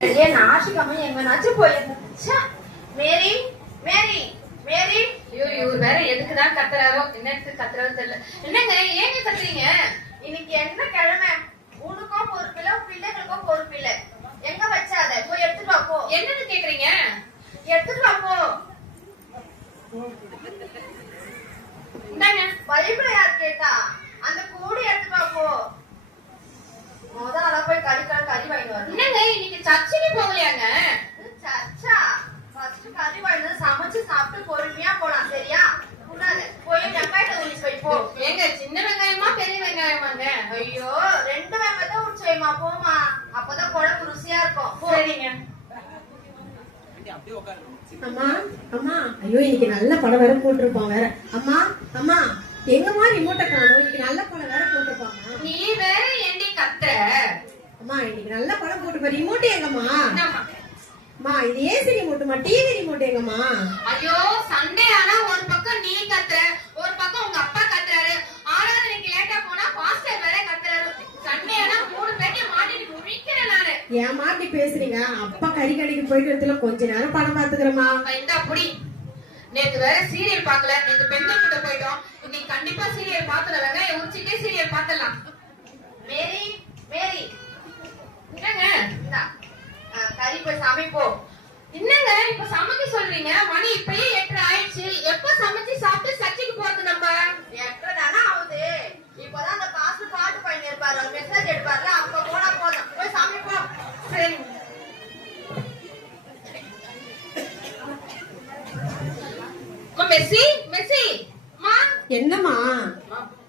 நாசிக்காம எங்கனாச்சும் போயிருந்தா மேரி மேரி மேரி. இவர் வேற எதுக்குதான் கத்துறாரோ என்னத்துக்கு கத்துறாரோ தெரியல. என்னங்க ஏங்க கத்துறீங்க? இன்னைக்கு என்ன கிழமை? உனக்கும் பொறுப்பில்ல பிள்ளைகளுக்கும் பொறுப்பில்ல. எங்க வச்சாத போய் எடுத்துட்டு வா போ. என்னன்னு கேக்குறீங்க? எடுத்துட்டு வா போ. இந்தாங்க பைபிள் யார் கேட்டா? அந்த கூடி எடுத்துட்டு வா போ. முதல்ல போய் கறி வாங்கி வரணும். என்னங்க இன்னைக்கு சர்ச்சுக்கு போகலையாங்க? சர்ச்சா? ஃபர்ஸ்ட் கறி வாங்கி சமைச்சு சாப்பிட்டு பொறுமையா போலாம், சரியா? கூடாது போய் வெங்காயத்தை உரிச்சு வை போ. ஏங்க சின்ன வெங்காயமா பெரிய வெங்காயமாங்க? ஐயோ 2 வெங்காயத்தை உரிச்சு வைமா போமா, அப்பதான் குழம்பு ருசியா இருக்கும். சரிங்க. அம்மா அம்மா, ஐயோ இன்னைக்கு நல்ல படம் வேற போட்டிருப்பான் வேற. அம்மா அம்மா, எங்கம்மா ரிமோட்டை காணோம்? இன்னைக்கு நல்ல படம் வேற போட்டிருப்பாமா. நீ வேற ஏண்டி கத்துற? அம்மா இன்னைக்கு நல்ல படம் போட்டுப்பா. ரிமோட் எங்கம்மா? அம்மா இது ஏசி ரிமோட்டுமா, டிவி ரிமோட் எங்கம்மா? ஐயோ சண்டே ஆனா ஒரு பக்கம் நீ கத்துற, ஒரு பக்கம் உங்க அப்பா கத்துறாரு. ஆராதனைக்கு லேட்டா போனா பாஸ்டர் வேற கத்துறாரு. சண்டே ஆனா 3 பேரையும் மாட்டிட்டு முழிக்கிறேன் நானு. ஏமா அப்படி பேசுறீங்க? அப்பா கறிக்கடைக்கு போயிட்டு வரதுல கொஞ்ச நேரம் படம் பாத்துக்கிறேமா. இந்த அப்படி நேத்து வேற சீரியல் பாக்கல. நேத்து பெண்கள் கிட்ட போயிட்டோம். இன்னைக்கு கண்டிப்பா சீரியல் பாத்துல வெங்காயம் உரிச்சிட்டே சீரியல் பாத்துடலாம். மேரி மேரி, என்னங்க இந்தா கறி போய் சமைப்போ. என்னங்க இப்ப சமைக்க சொல்றீங்க? மணி இப்பயே 8:30 ஆயிடுச்சு. எப்ப சமைச்சு சாப்பிட்டு சர்ச்சுக்கு போறது நம்ம? 8:30 தானே ஆகுது. இப்பதான் அந்த பாஸ்டர் பாட்டு பாடிட்டு இருப்பாரு, மெசேஜ் எடுப்பாருல, அப்ப போனா போதும். போய் சமைப்போம். சரி. மெஸ்ஸி மெஸ்ஸி மா. என்னம்மா?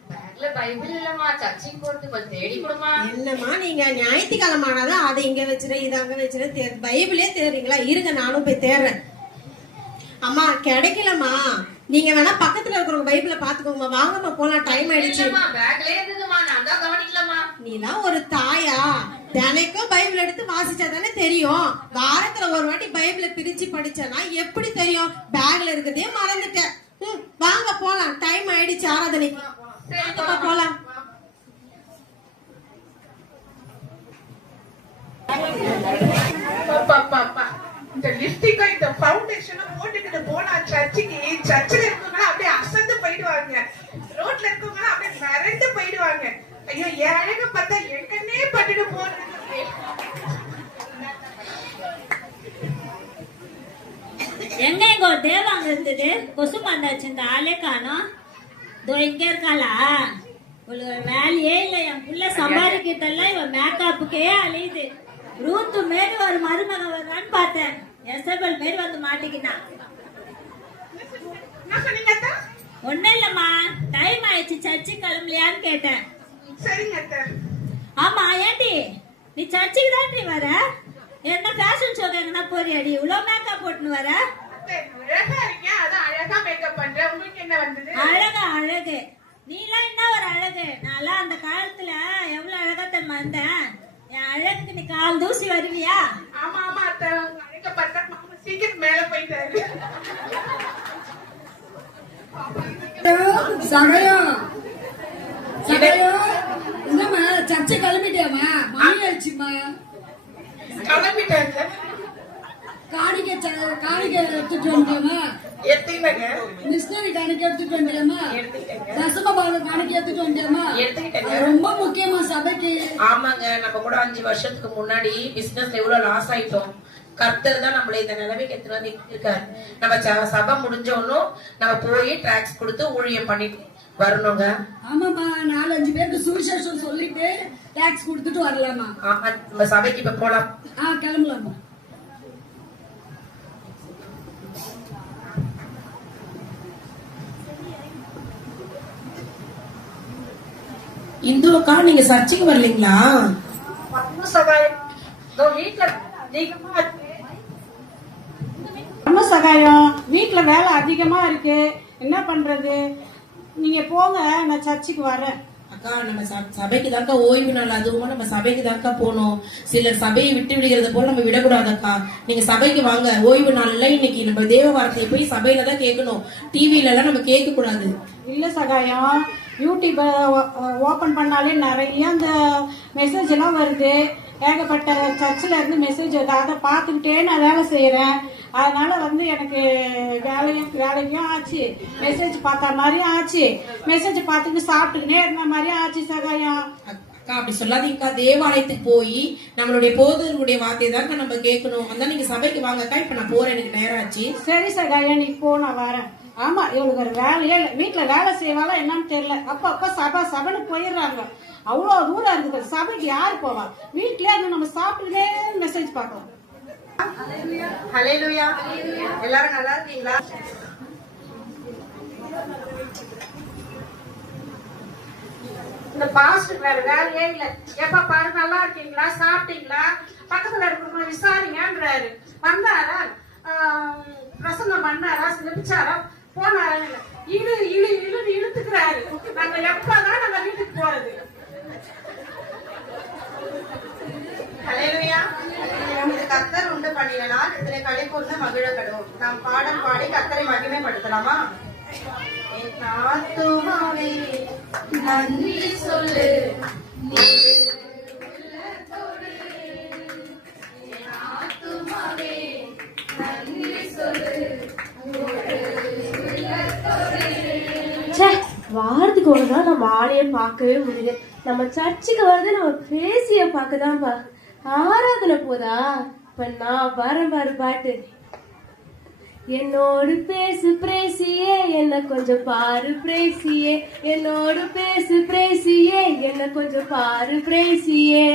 பேக்ல பைபிள் இல்லம்மா, சர்ச்சுக்கு போறது கொஞ்சம் தேடி கொடுமா. என்னம்மா நீங்க ஞாயிற்றுக்கிழமானாதான் அதை இங்க வச்சுற இது அங்க வச்சுற பைபிளே தேடுறீங்களா? இருங்க நானும் போய் தேடுறேன். அம்மா கிடைக்கலம்மா, நீங்க வேணா பக்கத்துல இருக்கிறவங்க பைபிள பாத்துக்கோங்கம்மா. வாங்கம்மா போலாம், டைம் ஆயிடுச்சு. பேக்ல இருந்ததுமா, நான் தான் கவனிக்கலமா. நீதான் ஒரு தாயா? தினைக்கும் பைபிள் எடுத்து வாசிச்சா தானே தெரியும். வாரத்துல ஒரு வாட்டி பைபிள பிரிச்சு படிச்சனா எப்படி தெரியும்? பேக்ல இருக்கிறதே மறந்துட்டேன். வாங்க போலாம், டைம் ஆயிடுச்சு ஆராதனைக்கு. போலாம். இந்த லிப்ஸ்டிக்கும் இந்த ஃபவுண்டேஷனும் போட்டுக்கிட்டு போனா சர்ச்சுக்கு, சர்ச்சில் இருக்கவங்க அப்படியே அசந்து போயிடுவாங்க, ரோட்ல இருக்கவங்க அப்படியே மிரண்டு போயிடுவாங்க. ஐயோ என் அழக பார்த்தா எங்கன்னே பட்டுட்டு போறது. எங்க தேவாங்க இருந்தது கொசு மந்தாச்சு, இந்த ஆளே காணோம். இதோ இங்க இருக்காளா? ஒரு வேலையே இல்ல. என் புள்ள சம்பாதிக்கிறதெல்லாம் இவன் மேக்கப்புக்கே அலையுது. ரூத்து மாரி ஒரு மருமக வருவான்னு பார்த்தேன், எசபல் மாரி வந்து மாட்டிக்கினான். ஒன்னும் இல்லம்மா, டைம் ஆயிடுச்சு, சர்ச்சு கிளம்பலையான்னு கேட்டேன். சரிங்க. ஆமா ஏண்டி நீ சர்ச்சுக்கு தான் நீ வர? என்ன ஃபேஷன் ஷோக்கு எங்கன்னா போறியாடி? இவ்வளவு மேக்கப் போட்டுன்னு வர? அழகா இருக்கேன், அதான் அழகா மேக்கப் பண்றேன். உங்களுக்கு என்ன வந்தது? அழகா அழகு. நீலாம் என்ன ஒரு அழகு! நான்லாம் அந்த காலத்துல எவ்வளவு அழகா தெரியுமா இருந்தேன். என் அழகுக்கு நீ கால் தூசி வருவியா? ஆமா ஆமா அத்தை, உங்க அழக பார்த்தா மாமா சீக்கிரம் மேல போயிட்டாரு. சகயம் சகயம், என்னம்மா சர்ச்சை கிளம்பிட்டியாமா? மணி ஆயிடுச்சுமா. கிளம்பிட்டாங்க. காணிக்கை எடுத்துட்டு வந்துட்டியாமா? எத்தனைங்க? மிஷினரி காணிக்கை எடுத்துட்டு வந்துட்டியாமா? தசம பாகம் காணிக்கை எடுத்துட்டு வந்துட்டியாமா? எடுத்துக்கிட்டேங்க. அது ரொம்ப முக்கியமா சபைக்கு. ஆமாங்க, நம்ம கூட 5 வருஷத்துக்கு முன்னாடி பிசினஸ்ல எவ்வளவு லாஸ் ஆயிட்டோம். கர்த்தர் தான் நம்மள இந்த நிலைமைக்கு எடுத்துட்டு வந்து இருக்காரு. நம்ம சபை முடிஞ்சோன்னும் நம்ம போய் டாக்ஸ் கொடுத்து ஊழியம் பண்ணிட்டு வரணுங்க. ஆமாமா, 4-5 பேருக்கு சுவிசேஷம் சொல்லிட்டு டாக்ஸ் கொடுத்துட்டு வரலாமா? ஆமா, நம்ம சபைக்கு இப்ப போலாம். கிளம்பலாமா? இந்துக்கா நீங்க சர்ச்சுக்கு வரலீங்களா? சகாயம் வீட்டுல வேலை அதிகமா இருக்கு, என்ன பண்றது? நீங்க போங்க, நான் சர்ச்சுக்கு வரேன். அக்கா நம்ம சபைக்கு தாக்கா ஓய்வு நாள், அதுவுமா நம்ம சபைக்கு தாக்கா போனோம். சிலர் சபையை விட்டு விடுகிறத போல நம்ம விடக்கூடாதக்கா. நீங்க சபைக்கு வாங்க, ஓய்வு நாள்ல இன்னைக்கு நம்ம தேவ வார்த்தையை போய் சபையில தான் கேட்கணும், டிவில எல்லாம் நம்ம கேட்க கூடாது. இல்ல சகாயம், யூடியூப் ஓபன் பண்ணாலே நிறைய அந்த மெசேஜ் எல்லாம் வருது. ஏகப்பட்ட சர்ச்சில் இருந்து மெசேஜ் வருது, அதை பார்த்துக்கிட்டே நான் வேலை செய்கிறேன். அதனால வந்து எனக்கு வேலையும் ஆச்சு, மெசேஜ் பார்த்த மாதிரியும் ஆச்சு, மெசேஜ் பார்த்துட்டு சாப்பிட்டுக்கினே இருந்த மாதிரியும் ஆச்சு சகாயம். அக்கா அப்படி சொல்லாதீங்கக்கா. தேவாலயத்துக்கு போய் நம்மளுடைய போதர்களுடைய வார்த்தையை தான் நம்ம கேட்கணும். அதான் நீங்க சபைக்கு வாங்கக்கா. இப்ப நான் போறேன், எனக்கு நேரம் ஆச்சு. சரி சகாயம், நீ போ, நான் வரேன். ஆமா, இவளுக்கு ஒரு வேலையே இல்லை, வீட்டுல வேலை செய்வாளா என்னன்னு தெரியல. அப்ப சபைன்னு போயிடுறாங்க. அவ்வளவு தூரம் இருக்குது, சபைக்கு யாரு போவா? வீட்லயே இருந்து நம்ம சாப்பிட்டுட்டே மெசேஜ் பார்க்கலாம். ஹல்லேலூயா. எல்லாரும் நல்லா இருக்கீங்களா? இந்த பாஸ்டர் வேற வேலையே இல்ல, எப்ப பாரு நல்லா இருக்கீங்களா, சாப்பிட்டீங்களா, பக்கத்துல இருக்கிறவங்க விசாரிங்கன்றாரு. வந்தாரா, பிரசங்கம் பண்ணாரா, சிரிச்சாரா, போனாரா, இழு இழு இழுன்னு இழுத்துக்கிறாரு. நாங்க எப்பதான் நம்ம வீட்டுக்கு போறது? ஹல்லேலூயா. இது கர்த்தர் உண்டு பண்ணின நாள், இதிலே களிகூர்ந்து மகிழ கடவோம். நாம் பாடல் பாடி கர்த்தரை மகிமைப்படுத்தலாமா? என் ஆத்துமாவே நன்றி சொல்லு, வாரத்துக்கு ஒரு நாள் நம்ம ஆளைய பார்க்கவே முடியல. நம்ம சர்ச்சுக்கு வந்து நம்ம பேசிய பார்க்கதான்பா. ஆராதனை போதா இப்ப நான் வரேன் பாரு பாட்டு. என்னோடு பேசு பிரேசியே, என்ன கொஞ்சம் பாரு பிரேசியே, என்னோடு பேசு பிரேசியே, என்ன கொஞ்சம் பாரு பிரேசியே.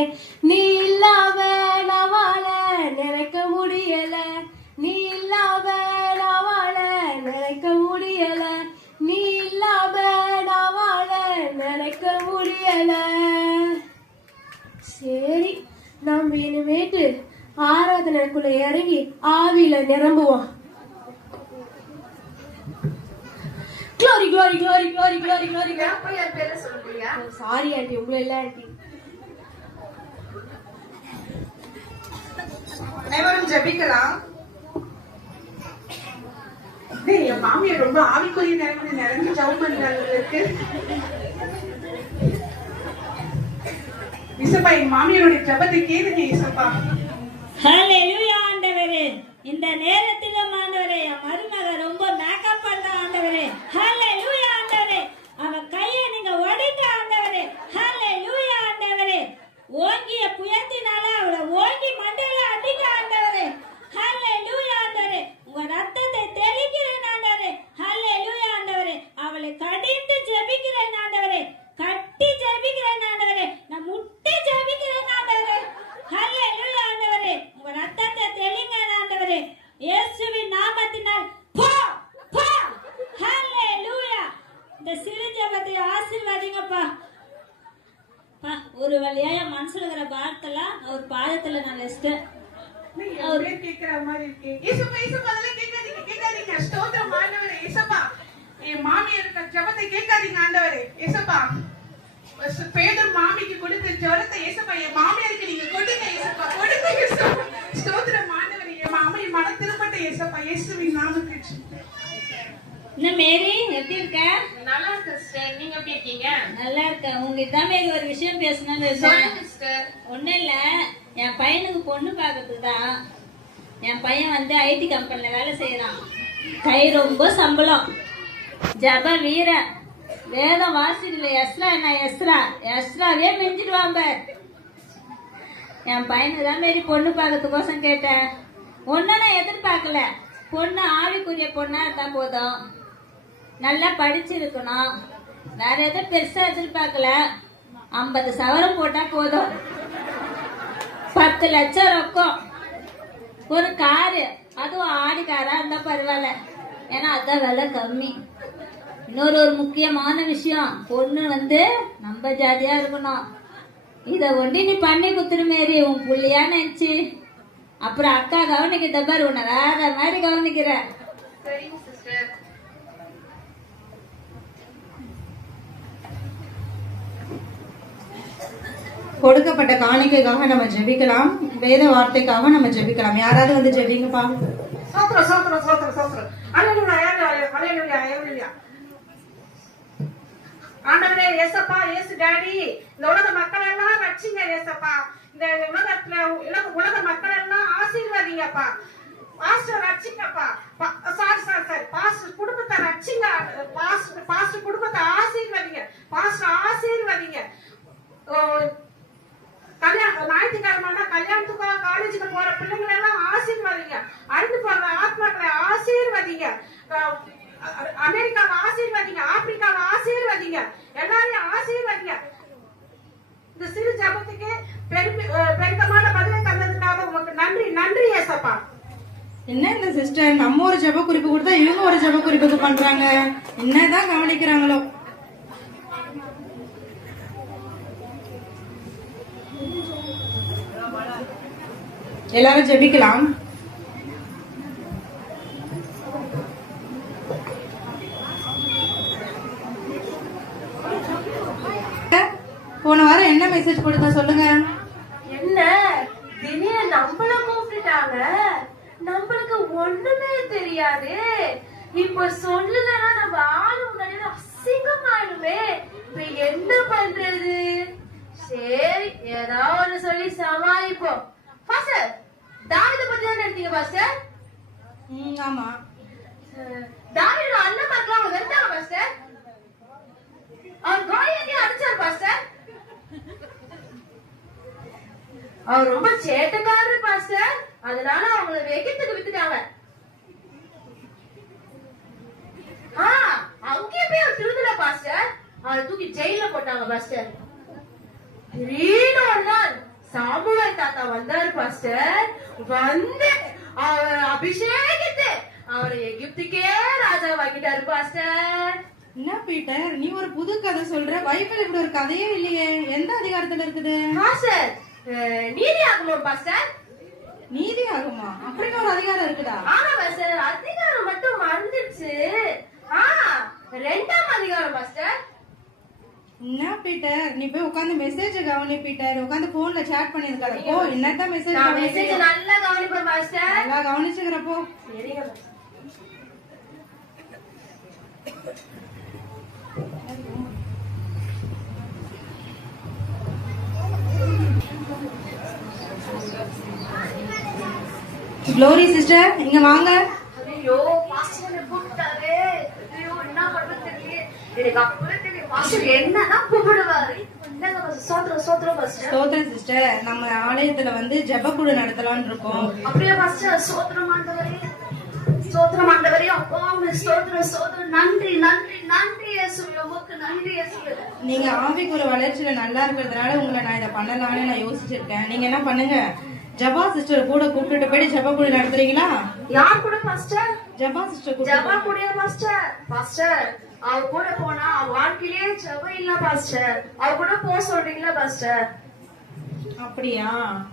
நீ இல்லாம நான் வாழ நினைக்க முடியல, நீ இல்லாம நான் வாழ நினைக்க முடியல, நீ இல்லாம நான் வாழ நினைக்க முடியல. சரி, நம்ம இனிமேட்டு ஆராதனைக்குள்ள இறங்கி ஆவியில நிரம்புவோம். Glory glory glory glory glory glory. Sorry aunty, உங்களை இல்ல ஆண்டி. அனைவரும் ஜெபிக்கலாம். என் மாமியார் ரொம்ப ஆவிக்குரிய நேரம் நிறைஞ்சு ஜவு பண்றாங்களுக்கு. இசப்பா, என் மாமியாருடைய ஜபத்தை கேளுங்க இசப்பா. ஹல்லேலூயா ஆண்டவரே. இந்த நேரத்திலும் ஆண்டவரே என் மருமக ரொம்ப மேக்கப் பண்ற ஆண்டவரே. ஹல்லேலூயா ஆண்டவரே. அவ கையை நீங்க ஒடிக்க ஆண்டவரே. ஹல்லேலூயா ஆண்டவரே. ஓங்கிய புயத்தினால அவளை ஓங்கி மண்டையில அடிக்க ஆண்டவரே. ஹல்லேலூயா ஆண்டவரே. உங்க ரத்தத்தை தெளிக்கிறேன் ஆண்டவரே. ஹல்லேலூயா ஆண்டவரே. அவளை கடிந்து ஜெபிக்கிறேன் ஆண்டவரே. கட்டி ஜெபிக்கிறேன் ஆண்டவரே. நான் முட்டி ஜெபிக்கிறேன் ஆண்டவரே. ஹல்லேலூயா ஆண்டவரே. உங்க ரத்தத்தை தெளிங்க ஆண்டவரே. இயேசுவின் நாமத்தினால் போ போ. ஹல்லேலூயா. இந்த சிறு ஜெபத்தை ஆசீர்வதிங்கப்பா. ஒரு வழியா என் மனசுல இருக்கிற பாரத்தெல்லாம் அவர் பாதத்துல நான் வச்சிட்டேன். அவரே கேக்குற மாதிரி இருக்கு. இசப்பா இசப்பா அதெல்லாம் கேட்காதீங்க. ஸ்தோத்திரம் ஆண்டவரே. இசப்பா, என் மாமியார் ஜபத்தை கேட்காதீங்க ஆண்டவரே. இசப்பா, பேதர் மாமிக்கு கொடுத்த ஜபத்தை இசப்பா என் மாமியாருக்கு நீங்க கொடுங்க இசப்பா, கொடுங்க இசப்பா. ஸ்தோத்திரம் ஆண்டவரே. என் மாமியை மனம் திரும்பட்ட இசப்பா, இயேசுவின் நாமத்தில். என்ன மேரி, எப்படி இருக்க? நல்லா இருக்கு சிஸ்டர், நீங்க எப்படி இருக்கீங்க? நல்லா இருக்கேன். உங்ககிட்ட மேரி ஒரு விஷயம் பேசணும்னு சொல்லுங்க சிஸ்டர். ஒன்னும் இல்ல, என் பையனுக்கு பொண்ணு பார்க்கறதுக்கு தான். என் பையன் வந்து ஐடி கம்பெனில வேலை செய்யறான். கை ரொம்ப சம்பளம், ஜப வீர, வேதம் வாசிக்கல. எஸ்ரா என்ன எஸ்ரா, எஸ்ராவே மிஞ்சிடுவாங்க. என் பையனுக்கு தான் மாரி பொண்ணு பார்க்கறதுக்கோசம் கேட்டேன். ஒன்னும் நான் எதிர்பார்க்கல. பொண்ணு ஆவிக்குரிய பொண்ணா இருந்தா போதும், நல்லா படிச்சிருக்கணும், வேற எதுவும் பெருசா எதிர்பார்க்கல. 50 சவரம் போட்டா போதும், 10 லட்சம் ரொக்கம், ஒரு காரு, அதுவும் ஆடி காரா இருந்தா பரவாயில்ல, ஏன்னா அதான் விலை கம்மி. இன்னொரு முக்கியமான விஷயம், பொண்ணு வந்து நம்ம ஜாதியா இருக்கணும். இத ஒண்டி நீ பண்ணி குத்துரு மாரி உன் புள்ளியா நினைச்சு, அப்புறம் அக்கா கவனிக்கிட்ட பாரு, உன்னை வேற மாதிரி கவனிக்கிற. சரிங்க சிஸ்டர். கொடுக்கப்பட்ட காணிக்கைக்காக நம்ம ஜெபிக்கலாம், வேத வார்த்தைக்காக நம்ம ஜெபிக்கலாம். யாராவது வந்து ஜெபிங்கப்பா. சோத்ரம் சோத்ரம் சோத்ரம் சோத்ரம். அல்லேலூயா அல்லேலூயா அல்லேலூயா. ஆண்டவரே, ஏசப்பா, ஏசு டாடி, இந்த உலக மக்கள் எல்லாம் ரட்சிங்க ஏசப்பா. இந்த உலகத்துல உலக மக்கள் எல்லாம் ஆசீர்வாதிங்கப்பா. பாஸ்டர் ரட்சிங்கப்பா. சாரி பாஸ்டர் குடும்பத்தை ரட்சிங்க. பாஸ்டர் குடும்பத்தை ஆசீர்வாதிங்க. பாஸ்டர் ஆசீர்வாதிங்க. ஞாயிற்றுக்கிழமை கல்யாணத்துக்கு காலேஜுக்கு போற பிள்ளைங்களை எல்லாம் ஆசீர்வாதிங்க. அழிந்து போற ஆத்மாக்களை ஆசீர்வாதிங்க. அமெரிக்காவை ஆசீர்வாதிங்க. ஆப்பிரிக்காவை ஆசீர்வாதிங்க. எல்லாரையும் ஆசீர்வாதிங்க. இந்த சிறு ஜபத்துக்கு பெருக்கமான பதிலை தந்ததுக்காக உங்களுக்கு நன்றி. நன்றி ஏசப்பா. என்ன இந்த சிஸ்டர் நம்ம ஒரு ஜெப குறிப்பு கொடுத்தா இவங்க ஒரு ஜெப குறிப்புக்கு பண்றாங்க, என்னதான் கவனிக்கிறாங்களோ. எல்லாரும் ஜெபிக்கலாம். போன வாரம் என்ன மெசேஜ் கொடுத்தா சொல்லுங்க. என்ன திடீர்னு நம்மள கூப்பிட்டுட்டாங்க, நம்மளுக்கு ஒண்ணுமே தெரியாது. இப்ப சொல்லலன்னா நம்ம ஆளு முன்னாடி அசிங்கமாயிடுமே. இப்ப என்ன பண்றது? சரி ஏதாவது ஒண்ணு சொல்லி சமாளிப்போம். பாஸ்டர் தாவீதை பத்தி தானே எடுத்தீங்க பாஸ்டர்? ஆமா. தாவீதோட அண்ணன் மக்கள் அவங்க வெறுத்தாங்க பாஸ்டர். அவர் கோலியாத்தையும் அடிச்சார் பாஸ்டர். அவர் ரொம்ப சேட்டக்காரரு பாஸ்டர். அதனால அவங்கள வெகித்துக்கு வித்துட்டாங்க. அங்கேயே போய் அவர் திருந்தல பாஸ்டர். அவரை தூக்கி ஜெயில போட்டாங்க பாஸ்டர். திடீர்னு ஒரு நாள் சாமுவேல் தாத்தா வந்தாரு பாஸ்டர். வந்து அவர் அபிஷேகித்து அவரை எகிப்துக்கே ராஜா வாங்கிட்டாரு பாஸ்டர். என்ன பீட்டர் நீ ஒரு புது கதை சொல்ற? பைபிள் இப்படி ஒரு கதையே இல்லையே. எந்த அதிகாரத்துல இருக்குது? பாஸ்டர் நீதி ஆகணும் பாஸ்டர். நீதி ஆகுமா? அப்படின்னு ஒரு அதிகாரம் இருக்குதா? ஆமா பாஸ்டர், அதிகாரம் மட்டும் மறந்துடுச்சு. 2ஆம் அதிகாரம் பாஸ்டர். என்ன பீட்டர் நீ போய் உட்கார்ந்து மெசேஜ் கவனி பீட்டர். உட்கார்ந்து போன்ல சாட் பண்ணிருக்காரு. போ என்னதான் மெசேஜ் நல்லா கவனிப்பேன் பாஸ்டர். நல்லா கவனிச்சுக்கிறப்போ. சரிங்க. க்ளோரி சிஸ்டர் இங்க வாங்க. ஐயோ பாஸ்டர் கூப்பிட்டாரு. ஐயோ என்ன பண்றது தெரியல. எனக்கு அப்பவே தெரியும் பாஸ்டர் என்னதான் கூப்பிடுவாரு. ஸ்தோத்திரம் சிஸ்டர். நம்ம ஆலயத்துல வந்து ஜெபக்குழு நடத்தலாம்னு இருக்கோம். அப்படியே பாஸ்டர் ஸ்தோத்திரம் ஆண்டவரே. ஸ்தோத்திரம் ஆண்டவரே. அப்பா ஸ்தோத்திரம். நன்றி நன்றி நன்றி இயேசுவே. உமக்கு நன்றி இயேசுவே. நீங்க ஆவிக்குரிய வளர்ச்சியில நல்லா இருக்கிறதுனால உங்களை நான் இதை பண்ணலாம்னு நான் யோசிச்சிருக்கேன். நீங்க என்ன பண்ணுங்க, ஜபா சிஸ்டர் கூட கூப்பிட்டு போய் ஜெபக்குழு நடத்துறீங்களா? யார் கூட பாஸ்டர்? ஜபா சிஸ்டர் கூட. ஜபா கூட பாஸ்டர். பாஸ்டர் அவ கூட போனா வாழ்க்கையிலே ஜபம் இல்ல பாஸ்டர். அவ கூட போக சொல்றீங்களா பாஸ்டர்? அப்படியா?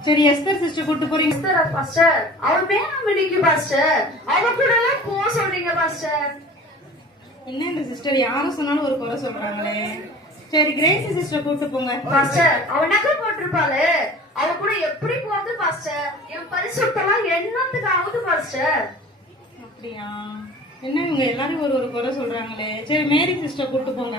சரி எஸ்தர் சிஸ்டர் கூட்டு போறீங்க பாஸ்டர். அவ வேணும் மிடிக்கு பாஸ்டர். அவ கூட போக சொல்றீங்க பாஸ்டர். என்ன இந்த சிஸ்டர் யாரும் சொன்னாலும் ஒரு குறை சொல்றாங்களே. சரி கிரேசி சிஸ்டர் கூட்டு போங்க பாஸ்டர். அவ நகை போட்டிருப்பாளு, அவ கூட எப்படி போகுது பாஸ்டர்? என் பரிசுத்தெல்லாம் என்னத்துக்கு ஆகுது பாஸ்டர்? அப்படியா? என்ன இவங்க எல்லாரும் ஒரு குறை சொல்றாங்களே. சரி மேரி சிஸ்டர் கூட்டு போங்க.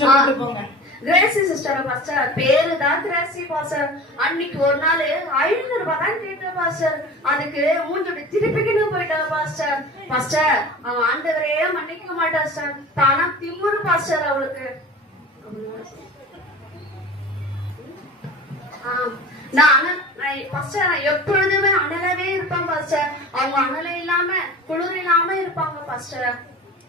கூட்டு போங்க. Crazy sister pastor. பேரு தான் கிரேசி பாஸ்டர். அன்னைக்கு ஒரு நாள் 500 ரூபாய் தான் கேட்டேன் பாஸ்டர். அதுக்கு மூஞ்சோட திருப்பிக்கின்னு போயிட்டா பாஸ்டர். பாஸ்டர் அவன் ஆண்டவரே மன்னிக்க மாட்டான் சார். தானா திமுரு பாஸ்டர் அவளுக்கு. நான் எப்பொழுதுமே அனலவே இருப்பேன் பாஸ்டர். அவங்க அனல இல்லாம குளிர் இல்லாம இருப்பாங்க பாஸ்டர்.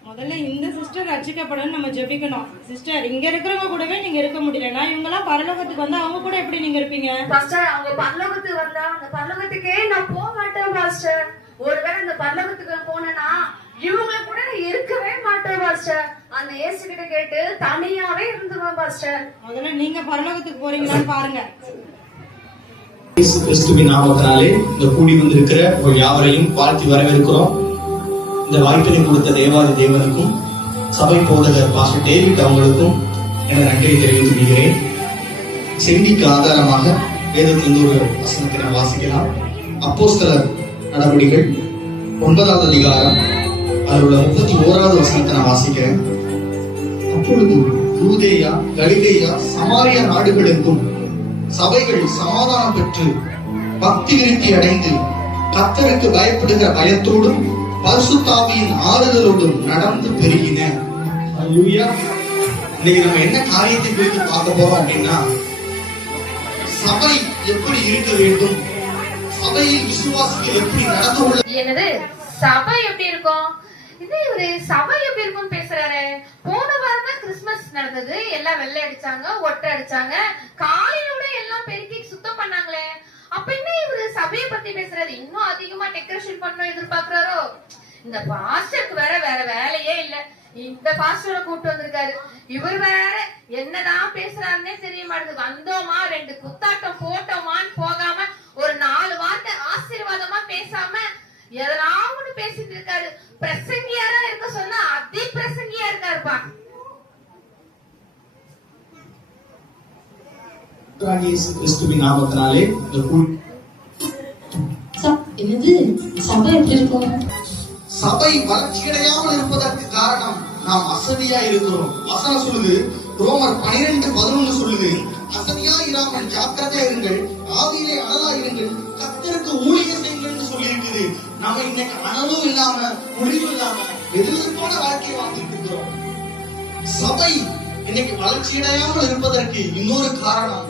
முதல்ல இந்த சிஸ்டர் ரட்சிக்கப்படணும் நம்ம ஜெபிக்கணும். சிஸ்டர் இங்க இருக்கிறவங்க கூடவே நீங்க இருக்க முடியலன்னா இவங்க எல்லாம் பரலோகத்துக்கு வந்தா அவங்க கூட எப்படி நீங்க இருப்பீங்க? பாஸ்டர் அவங்க பரலோகத்துக்கு வந்தா அந்த பரலோகத்துக்கே நான் போக மாட்டேன் பாஸ்டர். ஒருவேளை இந்த பரலோகத்துக்கு போனேன்னா இவங்களை கூட இருக்கவே மாட்டேன் பாஸ்டர். அந்த இயேசு கிட்ட கேட்டு தனியாவே இருந்துருவேன் பாஸ்டர். முதல்ல நீங்க பரலோகத்துக்கு போறீங்களான்னு பாருங்க. இயேசு கிறிஸ்துவின் நாமத்தினாலே இந்த கூடி வந்திருக்கிற உங்கள் யாவரையும் வாழ்த்தி வரவேற்கிறோம். இந்த வாய்ப்பினை கொடுத்த தேவாதி தேவனுக்கும் சபை போதகர் பாஸ்டர் டேவிட் அவங்களுக்கும் என நன்றியை தெரிவித்துக் கொள்கிறேன். செய்திக்கு ஆதாரமாக வேதத்திலிருந்து ஒரு வசனத்தை நான் வாசிக்கலாம். அப்போஸ்தலர் நடவடிக்கைகள் 9வது அதிகாரம் அதில் உள்ள 31வது வசனத்தை நான் வாசிக்கிறேன். அப்பொழுது யூதேயா, கலிலேயா, சமாரியா நாடுகளுக்கும் சபைகள் சமாதானம் பெற்று பக்தி விருத்தி அடைந்து கர்த்தருக்கு பயப்படுகிற பயத்தோடும் பரிசுத்தாவியின் ஆறுதலோடும் நடந்து பெருகின. ஹல்லேலூயா. இன்னைக்கு நம்ம என்ன காரியத்தை குறித்து பார்க்க போறோம் அப்படின்னா, சபை எப்படி இருக்க வேண்டும், சபையில் விசுவாசிகள் எப்படி நடந்து கொள்ள. என்னது சபை எப்படி இருக்கும்? இது இவரு சபை எப்படி இருக்கும்னு பேசுறாரு. போன வாரம் தான் கிறிஸ்துமஸ் நடந்தது. எல்லாம் வெள்ளை அடிச்சாங்க, ஒட்டை அடிச்சாங்க, காலையோட எல்லாம் பெருக்கி சுத்தம் பண்ணாங்களே. அப்ப என்ன இவரு சபையை பத்தி பேசுறாரு? இன்னும் அதிகமா டெக்கரேஷன் பண்ணணும் எதிர்பார்க்கிறாரோ? இந்த பாஸ்டருக்கு வேற வேலையே இல்ல. இந்த பாஸ்டரை கூப்பிட்டு வந்திருக்காரு. இவர் வேற என்னதான் பேசுறாருன்னே தெரிய மாட்டேங்குது. வந்தோமா 2 குத்தாட்டம் போட்டோமான்னு போகாம ஒரு 4 வார்த்தை ஆசீர்வாதமா பேசாம எதனாவது பேசிட்டு இருக்காரு. பிரசங்கியாரா இருக்க சொன்னா அதி பிரசங்கியா இருக்காருப்பா. கிறிஸ்துவின் நாமத்தினாலே என்னது சபை எப்படி இருக்கும்? சபை வளர்ச்சியடையாமல் இருப்பதற்கு காரணம் நாம் அசதியா இருக்கிறோம். வசனம் சொல்லுது, ரோமர் 12:11 சொல்லுது, அசதியா இராமல் ஜாக்கிரதையா இருங்கள், ஆவியிலே அனலா இருங்கள், கர்த்தருக்கு ஊழியம் செய்யுங்கள் சொல்லி இருக்குது. நம்ம இன்னைக்கு அனலும் இல்லாம முடிவும் இல்லாம எதிர்ப்பான வாழ்க்கையை வாழ்ந்துட்டு இருக்கிறோம். சபை இன்னைக்கு வளர்ச்சியடையாமல் இருப்பதற்கு இன்னொரு காரணம்,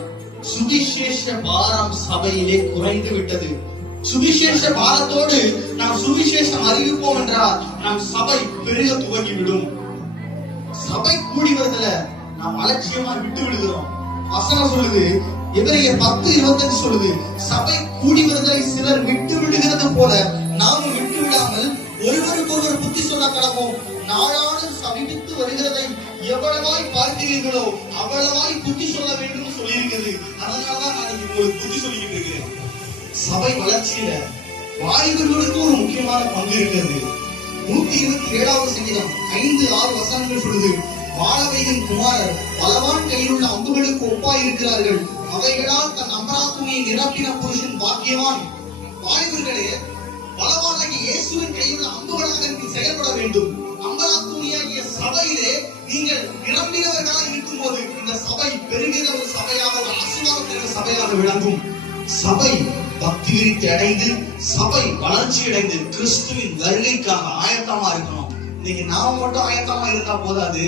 சுவிசேஷ பாரம் சபையிலே குறைந்து விட்டது. சுவிசேஷ பாரத்தோடு நாம் சுவிசேஷம் அறிவிப்போம் என்றால் நம் சபை பெருக துவங்கிவிடும். சபை கூடி வருதல நாம் அலட்சியமா விட்டு விடுகிறோம். வசனம் சொல்லுது, எபிரேயர் 10:25 சொல்லுது, சபை கூடி வருதலை சிலர் விட்டு விடுகிறது போல நாமும் விட்டு விடாமல் ஒருவருக்கொருவர் புத்தி சொல்ல கடவோம். நாளான சமீபித்து வருகிறதை எவ்வளவாய் பார்க்கிறீர்களோ அவ்வளவாய் புத்தி சொல்ல வேண்டும் சொல்லி இருக்குது. அதனாலதான் நான் உங்களுக்கு புத்தி சொல்லிட்டு இருக்கிறேன். சபை வளர்ச்சியில வாலிபர்களுக்கு ஒரு முக்கியமான பங்கு இருக்கிறது. 127வது சங்கீதம் 5-6 வசனங்கள் சொல்லுது, வாழவையின் குமாரர் பலவான் கையில் உள்ள அம்புகளுக்கு ஒப்பாய் இருக்கிறார்கள், அவைகளால் தன் அமராத்துணியை நிரப்பின புருஷன் பாக்கியவான். வாலிபர்களே, பலவானாகிய இயேசுவின் கையில் உள்ள அம்புகளாக செயல்பட வேண்டும். அம்பராத்துணியாகிய சபையிலே நீங்கள் நிரம்பினவர்களாக இருக்கும் போது இந்த சபை பெருகிற ஒரு சபையாக, ஒரு ஆசீர்வாதத்தின் சபையாக விளங்கும். சபை பக்தி விருத்தி அடைந்து, சபை வளர்ச்சி அடைந்து கிறிஸ்துவின் வருகைக்காக ஆயத்தமா இருக்கணும். இன்னைக்கு நாம மட்டும் ஆயத்தமா இருந்தா போதாது,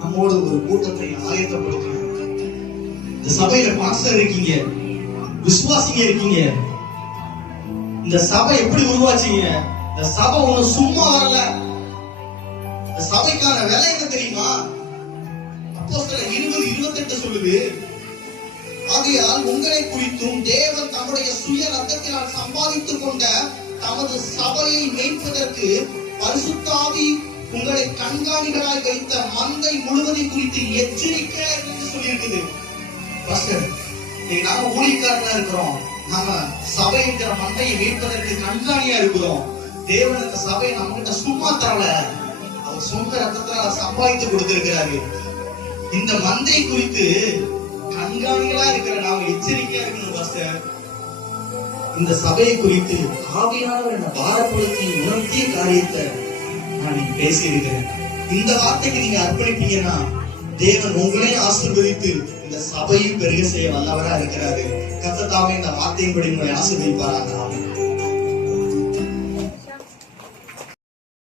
நம்மோட ஒரு கூட்டத்தை ஆயத்தப்படுத்தணும். இந்த சபையில பாஸ்டர் இருக்கீங்க, விசுவாசிங்க இருக்கீங்க. இந்த சபை எப்படி உருவாச்சீங்க? இந்த சபை ஒண்ணு சும்மா வரல. இந்த சபைக்கான விலை என்ன தெரியுமா? அப்போஸ்தலர் 20:28 சொல்லுது, ஆகையால் உங்களை குறித்தும் தேவன் தம்முடைய சுய ரத்தத்தினால் சம்பாதித்துக் கொண்ட தமது சபையை மேய்ப்பதற்கு பரிசுத்த ஆவி உங்களை கண்காணிகளாய் வைத்த மந்தை முழுவதை குறித்து எச்சரிக்கை என்று சொல்லியிருக்குது. நாம ஊழியக்காரனா இருக்கிறோம், நாம சபை என்கிற மந்தையை மேய்ப்பதற்கு கண்காணியா இருக்கிறோம். தேவன் இந்த சபையை நம்ம கிட்ட சும்மா தரல, அவர் சொந்த ரத்தத்தினால சம்பாதித்து கொடுத்திருக்கிறாரு. இந்த மந்தை குறித்து கண்காணிகளா இருக்கிற நாம எச்சரிக்கையா இருக்கணும். பாஸ்டர், இந்த சபையை குறித்து ஆவியானவர் என்ன பாரப்படுத்தி உணர்த்திய காரியத்தை நான் பேசி இருக்கிறேன். இந்த வார்த்தைக்கு நீங்க அர்ப்பணிப்பீங்கன்னா தேவன் உங்களே ஆசீர்வதித்து இந்த சபையை பெருக செய்ய வல்லவரா இருக்கிறாரு. கர்த்தர் தாமே இந்த வார்த்தையின்படி உங்களை ஆசீர்வதிப்பாராக.